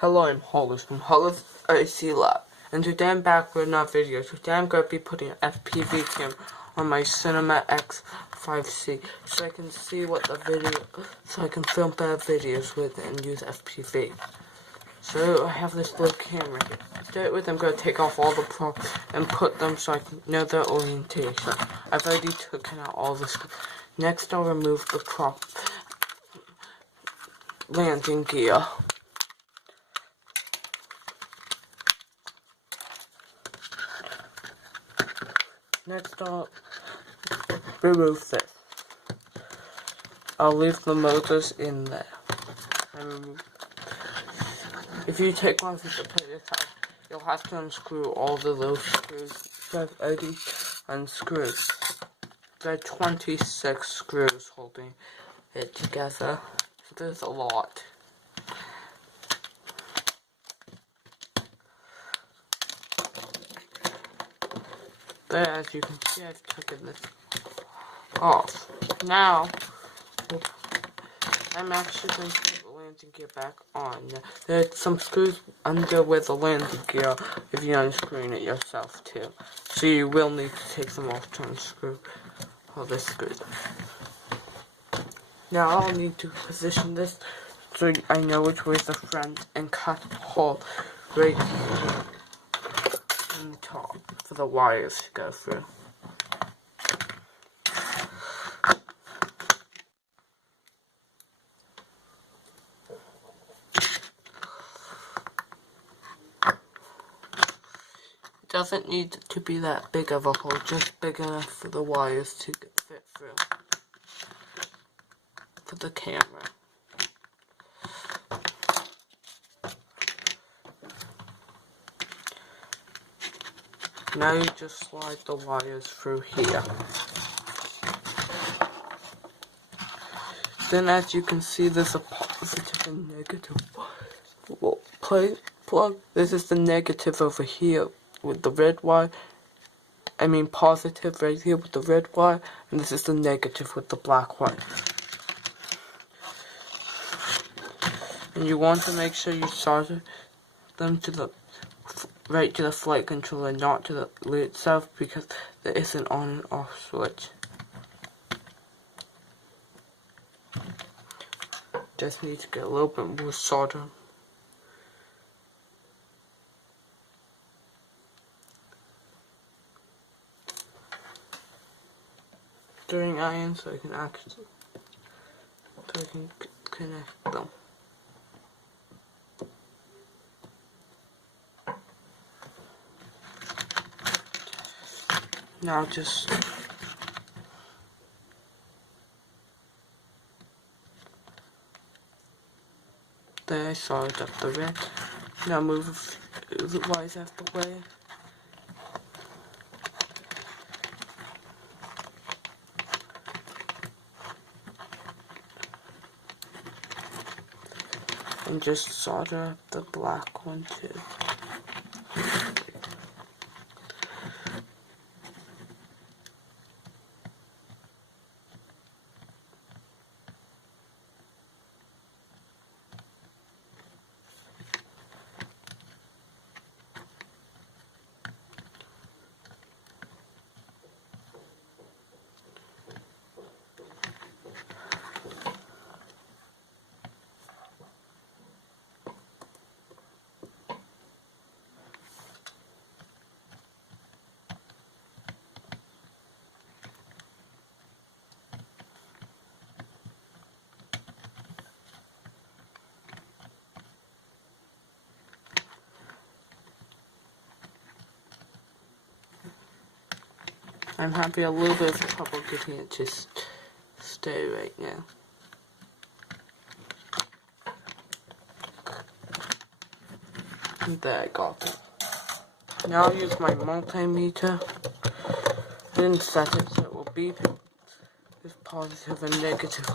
Hello, I'm Hollis from Hollis AC Lab, and today I'm back with another video. Today I'm going to be putting an FPV camera on my syma xc5 so I can see what the video, so I can film better videos with it and use FPV. So I have this little camera here. To start with, I'm going to take off all the props and put them so I can know their orientation. I've already taken out all the screws. Next, I'll remove the prop landing gear. Next, I'll remove this. I'll leave the motors in there. If you take one piece of plate this out, you'll have to unscrew all the little screws that I've already unscrewed. There are 26 screws holding it together, so there's a lot. But as you can see, I've taken this off. Now, I'm actually going to put the landing gear back on. There are some screws under with the landing gear if you're unscrewing it yourself too. So you will need to take them off to unscrew all the screws. Now I'll need to position this so I know which way is the front and cut a hole right here in the top for the wires to go through. It doesn't need to be that big of a hole, just big enough for the wires to fit through for the camera. Now you just slide the wires through here. Then as you can see, there's a positive and negative plug. This is the negative over here with the red wire. I mean positive right here with the red wire, and this is the negative with the black wire. And you want to make sure you solder them to the right to the flight controller, not to the lid itself, because there is an on and off switch. Just need to get a little bit more solder. Stirring iron so I can actually connect them. Now just there, I soldered up the red. Now move the wires out the way. And just solder up the black one too. I'm having a little bit of trouble getting it to stay right now. There, I got it. Now I'll use my multimeter and set it so it will beep with positive and negative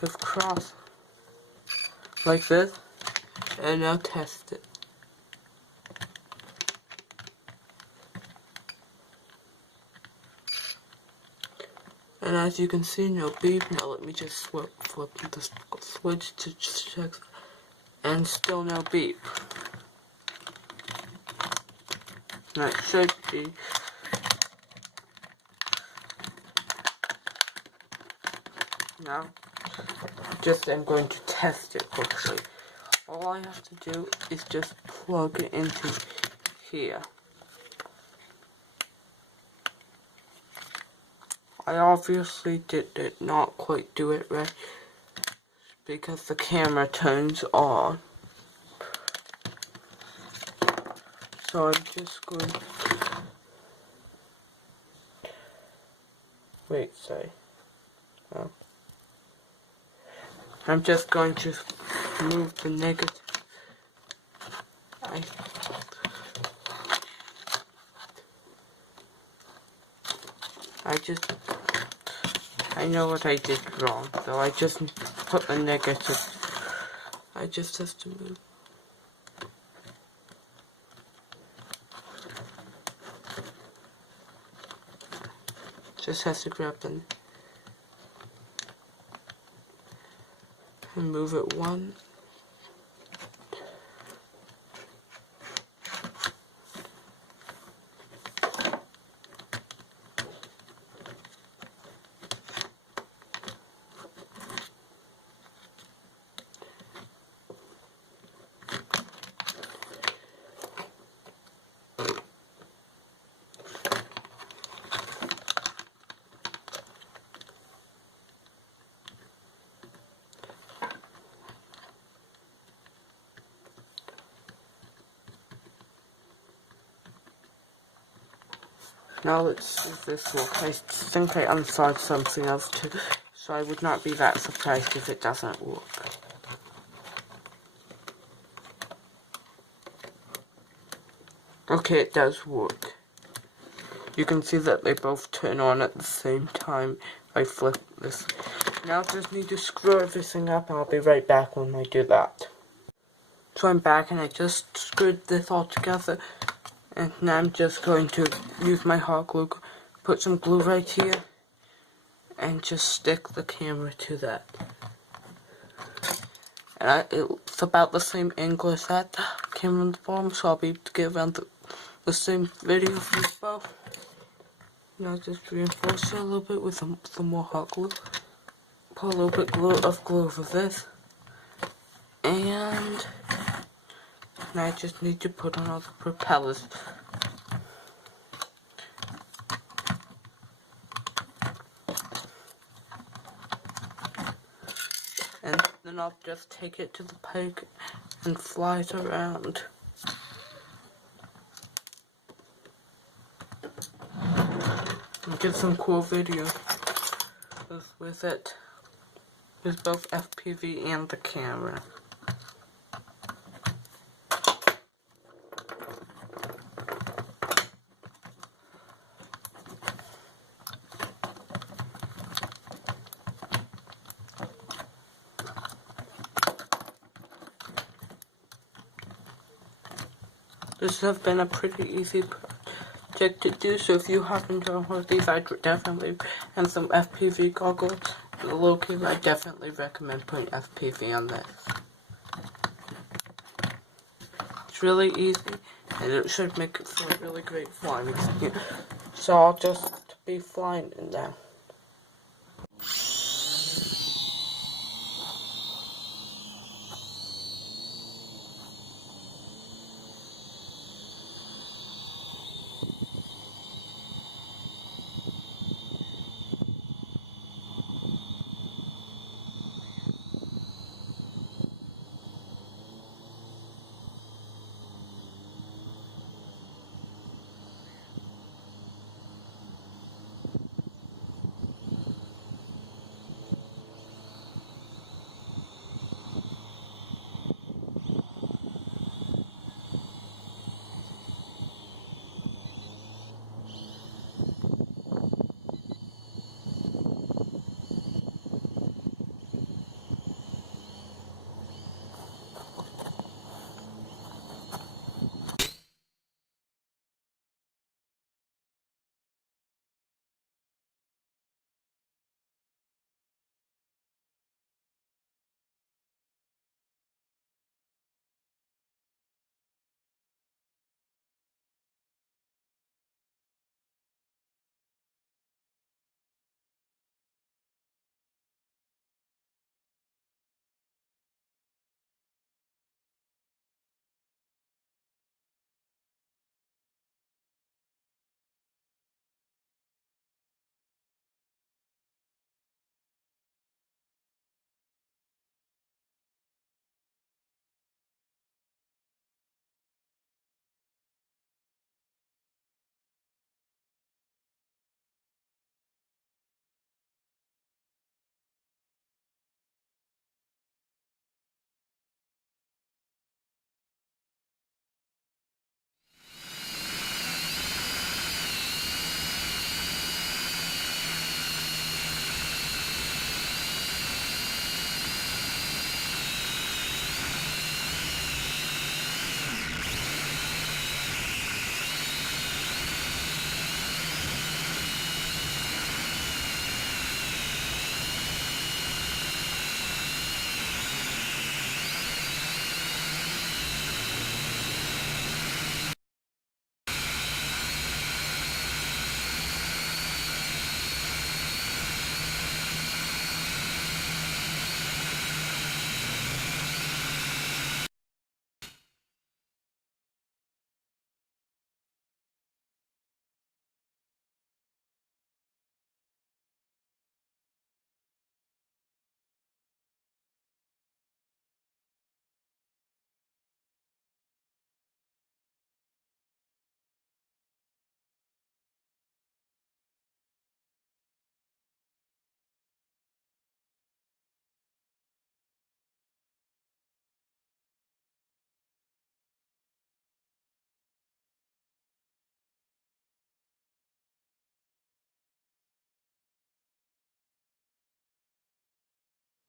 with cross like this, and now test it. And as you can see, no beep. Now let me just flip the switch to check And still no beep. That should be. Now, I'm going to test it quickly. All I have to do is just plug it into here. I obviously did not quite do it right because the camera turns on. So I'm just going to... Wait, sorry. Oh. I'm just going to move the negative. I know what I did wrong, so I just put the negative. I just have to move. Just has to grab them and move it one. Now let's see if this works. I think I unsolved something else too, so I would not be that surprised if it doesn't work. Okay, it does work. You can see that they both turn on at the same time if I flip this. Now I just need to screw everything up and I'll be right back when I do that. So I'm back and I just screwed this all together. And now I'm just going to use my hot glue, put some glue right here, and just stick the camera to that. And it's about the same angle as that camera on the bottom, so I'll be able to get around the same video for you both. Now just reinforce it a little bit with some more hot glue. Put a little bit of glue over this. And I just need to put on all the propellers. And then I'll just take it to the pike and fly it around. And get some cool video with it. With both FPV and the camera. This has been a pretty easy project to do, so if you happen to have these, I definitely, and some FPV goggles, located, I definitely recommend putting FPV on this. It's really easy, and it should make it for a really great flying experience. So I'll just be flying now.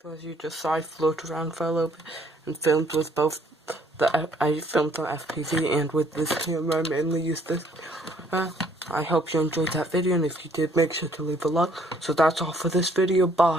So as you just saw, I floated around for a little bit and filmed with both I filmed on FPV and with this camera. I mainly use this. I hope you enjoyed that video, and if you did, make sure to leave a like. So that's all for this video. Bye.